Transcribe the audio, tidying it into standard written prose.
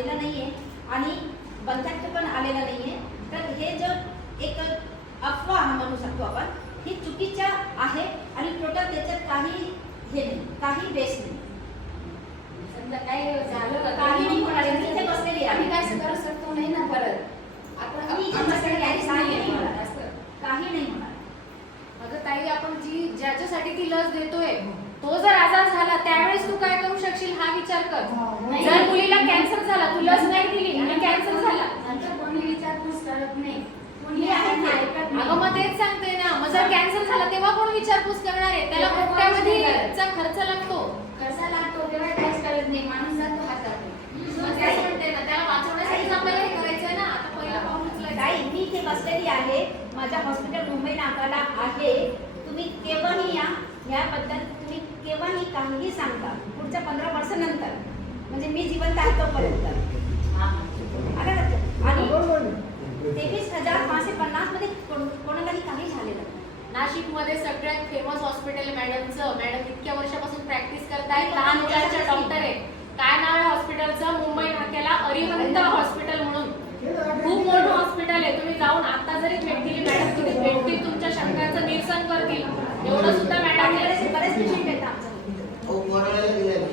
आलेला नाहीये आणि बंधक पण आलेला नाहीये. तर हे जो एक अफवा म्हणू शकतो आपण, ही चुकीच्या आहे आणि टोटल त्याच्यात काही हे नाही, काही बेस नाही. समजा काही झालं काही नाही होणार आहे. मी इथे बसलेली आहे. आम्ही काय करू शकतो नाही ना परत. आपण मी इथे बसलेली आहे. काही नाही होणार. असं काही नाही होणार. अगं ताई, आपण ज्याच्यासाठी ती लस देतोय तो जर आजार झाला त्यावेळेस तू काय करू शकशील हा विचार कर. जर मुलीला कॅन्सर झाला, तू लस नाही दिली आणि कॅन्सर झाला, नंतर कोणी विचारपूस करत नाही, कोणी आहे ते. ऐकत नाही. अगं मग तेच सांगते ना. मग जर कॅन्सर झाला तेव्हा कोण विचारपूस करणार आहे? त्याला तेव्हा कोट्यावधी कोणीच नाही चा खर्च लागतो. कसा लागतो तेव्हा काहीच करत नाही, माणूस जातो हातात. मग तेच म्हणते ना, त्याला वाचवण्यासाठीच आपल्याला हे करायचंय ना. आता पहिलं पाऊल उचलायचं. ताई, मी इथे बसलेली आहे. माझ्या हॉस्पिटल मुंबई नाकाला आहे. तुम्ही केव्हाही या. याबद्दल तुम्ही केव्हाही काहीही सांगा. पुढच्या 15 वर्षानंतर म्हणजे मी जिवंत आहे तोपर्यंत. आलं लक्षात? आणि 23,550 मध्ये कोणालाही काही झालेलं नाही. नाशिकमध्ये सगळ्यात फेमस हॉस्पिटल मॅडमचं. मॅडम इतक्या वर्षापासून प्रॅक्टिस करतायत. लहान मुलांच्या डॉक्टर आहे.